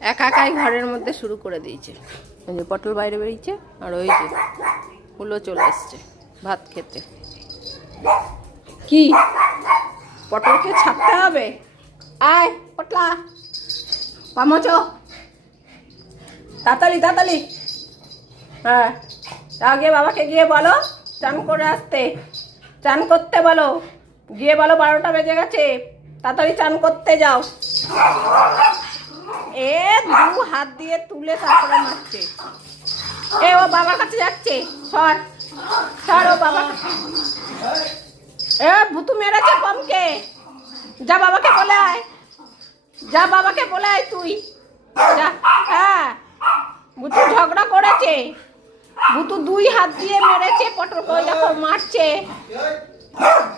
একা একাই ঘরের মধ্যে শুরু করে দিয়েছে। এই যে পটল বাইরে বেরিয়েছে, আর ওই যে হুলো চলে এসছে ভাত খেতে। কি? পটলকে ছাপতে হবে? আয়, পটলা। পামচ। তাড়াতাড়ি তাড়াতাড়ি। হ্যাঁ আগে বাবাকে গিয়ে বলো, চান করে আসতে। চান করতে বলো। গিয়ে বলো বারোটা বেজে গেছে। তাড়াতাড়ি চান করতে যাও। এ দু হাত দিয়ে তুলে তারপরে মারছে এ ও বাবার কাছে যাচ্ছে, সর সর ও বাবা এ ভুতু মেরেছে কমকে। যা বাবাকে বলে আয়। যা বাবাকে বলে আয় তুই। যা হ্যাঁ ভুতু ঝগড়া করেছে। ভুতু দুই হাত দিয়ে মেরেছে, পটল দেখো, মারছে।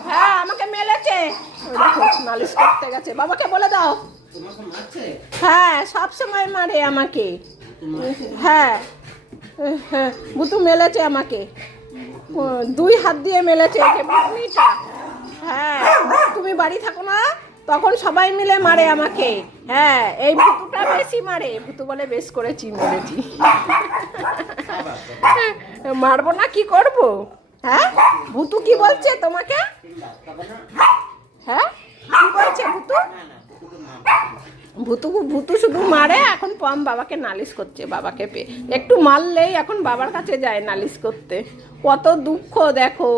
হ্যাঁ আমাকে মেলেছে দেখো নালিশ করতে গেছে। বাবাকে বলে দাও। হ্যাঁ সব সময় মারে আমাকে। হ্যাঁ হ্যাঁ বুতু মেলেছে আমাকে। দুই হাত দিয়ে মেলেছে যে হ্যাঁ তুমি বাড়ি থাকো না তখন সবাই মিলে মারে আমাকে। হ্যাঁ এই ভুতুটা বেশি মারে। ভুতু বলে বেশ করেছি মেরেছি। মারবো না কি করব? হ্যাঁ? ভুতু কি বলছে তোমাকে? হ্যাঁ? কি বলছে ভুতু? ভুতু ভুতু শুধু মারে, এখন পম বাবাকে নালিশ করছে, বাবাকে পেয়ে। একটু মারলেই এখন বাবার কাছে যায় নালিশ করতে। কত দুঃখ দেখো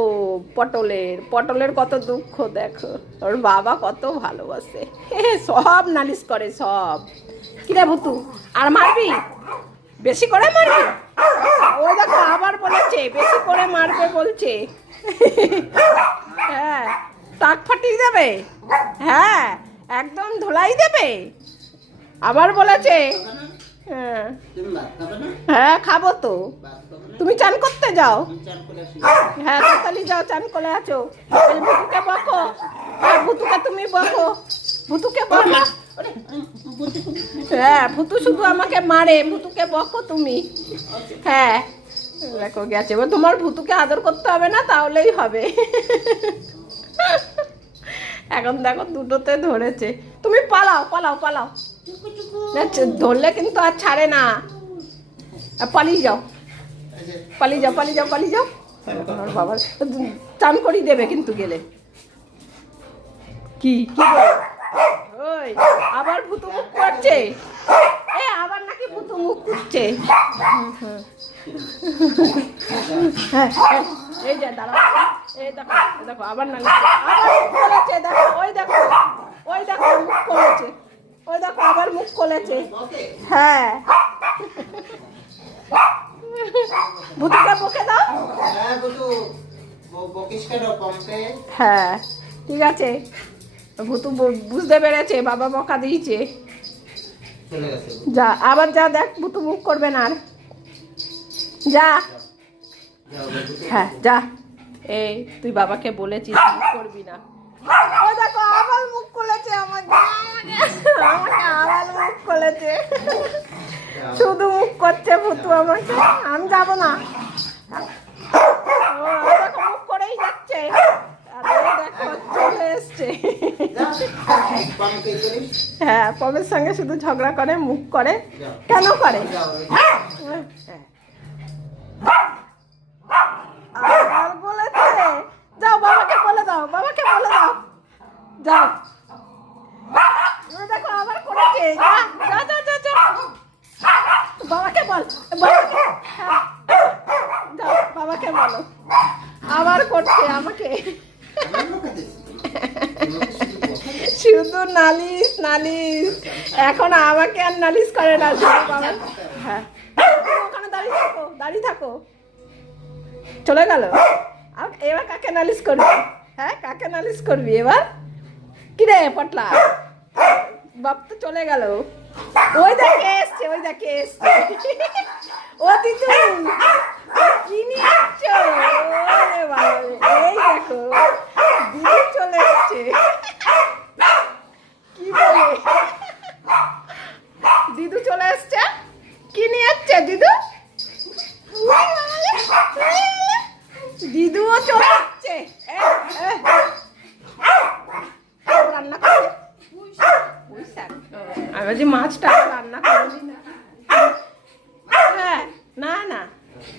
পটলের পটলের কত দুঃখ দেখো। ওর বাবা কত ভালোবাসে। সব নালিশ করে, সব। কিরে ভুতু, আর মারবি? বেশি করে মারবি? ওই দেখো, আবার বলেছে, বেশি করে মারবে বলছে। হ্যাঁ তাক ফাটিয়ে দেবে? হ্যাঁ একদম ধোলাই দেবে? আবার বলেছে হ্যাঁ। হ্যাঁ খাব তো। তুমি চান করতে যাও। হ্যাঁ তাড়াতাড়ি যাও, চান করে আছো ভুতুকে বকো। হ্যাঁ ভুতুকে তুমি বকো। ভুতুকে বকো। হ্যাঁ ভুতু শুধু আমাকে মারে ভুতুকে বকো তুমি। হ্যাঁ দেখো গেছে। তোমার ভুতুকে আদর করতে হবে না তাহলেই হবে। এখন দেখো দুটোতে ধরেছে। তুমি পালাও পালাও পালাও। ধরলে কিন্তু আর ছাড়ে না। আর পালিয়ে যাও। পালিয়ে যাও পালিয়ে যাও পালিয়ে যাও। বাবা চান করি দেবে কিন্তু গেলে। কি কি? ওই আবার ভুতু মুখ করছে? এ আবার নাকি ভুতু মুখ করছে? হ্যাঁ হ্যাঁ, এই যে দাঁড়াও। এই দেখো দেখো আবার না আবার খুলেছে দেখো ওই দেখো ওই দেখো মুখ খুলেছে ওই দেখো আবার মুখ ওকে। হ্যাঁ। ভুতুকে বকে দাও। হ্যাঁ? হ্যাঁ ঠিক আছে। ভুতু বুঝতে পেরেছে বাবা বকা দিয়েছে। যা আবার যা দেখ ভুতু মুখ করবে না আর। যা। হ্যাঁ যা। এই তুই বাবাকে বলেছিস মুখ করবি না। ও দেখো আবার মুখ খুলেছে আমাকে আমাকে আবার মুখ খুলেছে। শুধু মুখ করছে ভুতু আমাকে। আমি যাব না। ও দেখো মুখ করেই যাচ্ছে। আর দেখো চলে এসছে? হ্যাঁ পমের সঙ্গে শুধু ঝগড়া করে, মুখ করে। কেন করে? আর বলেছে। যাও, বাবাকে বলে দাও, বাবাকে বলে দাও। যাও। দেখো আবার করেছে যা যা যা যা যা বাবাকে বল বাবাকে হ্যাঁ। যাও বাবাকে বলো আবার করছে আমাকে আমার লোকে দিছি। তোমাকে শুধু বকা দিছি। শুধু নালিশ নালিশ। এখন আমাকে আর নালিশ করে না হ্যাঁ। ওখানে দাঁড়িয়ে থাকো দাঁড়িয়ে থাকো। চলে গেল। এবার কাকে নালিশ করবি? হ্যাঁ কাকে নালিশ করবি এবার? কি রে পটলা? বাপ তো চলে গেল। ওই দেখে এসছে, ওই দেখে এসছে। ও দিদু, কি নিয়ে আসছো এই দেখো, দিদু চলে এসছে। যে মাছটা রান্না করবি। না হ্যাঁ না না।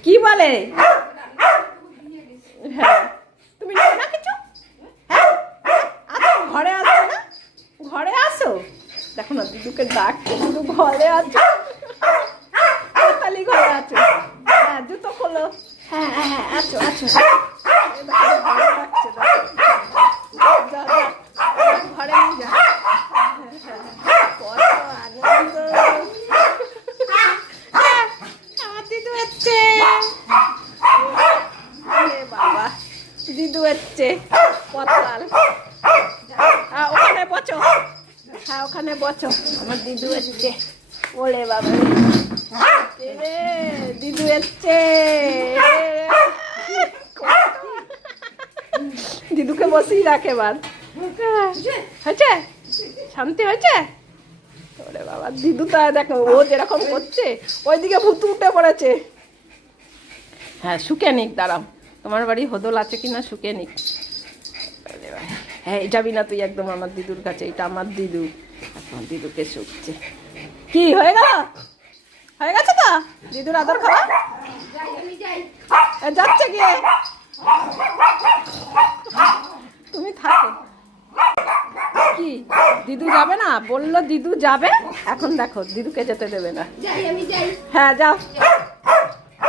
কি বলে? হ্যাঁ। তুমি নেবে না কিছু? হ্যাঁ? আচ্ছা, ঘরে আসো না? ঘরে আসো? দেখো না, দিদুকে ডাকছে শুধু ঘরে আছো। খালি ঘরে আছো। হ্যাঁ জুতো খোলো। হ্যাঁ হ্যাঁ হ্যাঁ আছো আছো হচ্ছে পতাল হ্যাঁ ওখানে বচো হ্যাঁ ওখানে বচো আমার দিদু ওলে বাবা। দিদু হচ্ছে দিদুকে বসিয়ে রাখে হ্যাঁ, হয়েছে? শান্তি হয়েছে? ওরে বাবা দিদু তা দেখো ও যেরকম করছে ওইদিকে ভূত উঠে পড়েছে। হ্যাঁ শুকে নিক দাঁড়াও। তোমার বাড়ি হদল আছে কিনা শুকে নিক। ওরে বাবা। হ্যাঁ যাবি না তুই একদম আমার দিদুর কাছে এটা আমার দিদু। আমার দিদুকে শুকছে। কি হয়ে গেল? হয়ে গেছে তো? দিদুর আদর খাওয়া? যাচ্ছে গিয়ে তুমি থাকো। কি দিদু যাবে না? বলল দিদু যাবে? এখন দেখো দিদুকে যেতে দেবে না। হ্যাঁ যাও।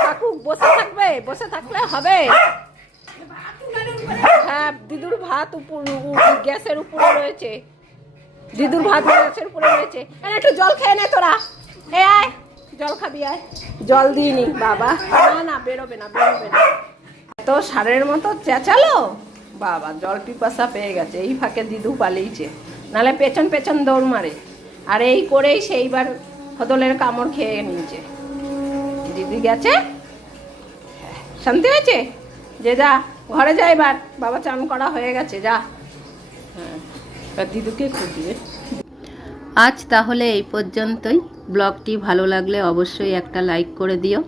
থাকুক বসে থাকবে বসে থাকলে হবে। হ্যাঁ দিদুর ভাত গ্যাসের উপরে রয়েছে। দিদুর ভাত গ্যাসের উপরে রয়েছে। একটু জল খেয়ে নে তোরা। এ, আয়। জল খাবি, আয়। জল দিইনি বাবা। না না, বেরোবে না বেরোবে না। এত সারের মতো চেঁচালো? বাবা, জল পিপাসা পেয়ে গেছে। এই ফাঁকে দিদু পালিয়েছে। নালে পেছন পেছন দৌড় মারে। আর এই করেই সেইবার হদলের কামড় খেয়ে নিয়েছে। দিদি গেছে? শান্তি হয়েছে? যে যা ঘরে যা এবার। বাবা চান করা হয়ে গেছে যা। হ্যাঁ দিদুকে খুঁজবে আজ তাহলে এই পর্যন্তই। ব্লগটি ভালো লাগলে অবশ্যই একটা লাইক করে দিও।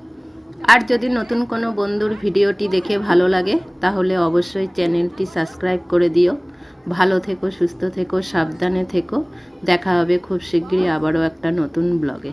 আর যদি নতুন কোনো বন্ধুর ভিডিওটি দেখে ভালো লাগে তাহলে অবশ্যই চ্যানেলটি সাবস্ক্রাইব করে দিও। ভালো থেকো সুস্থ থেকো সাবধানে থেকো। দেখা হবে খুব শিগগিরই আবারও একটা নতুন ব্লগে।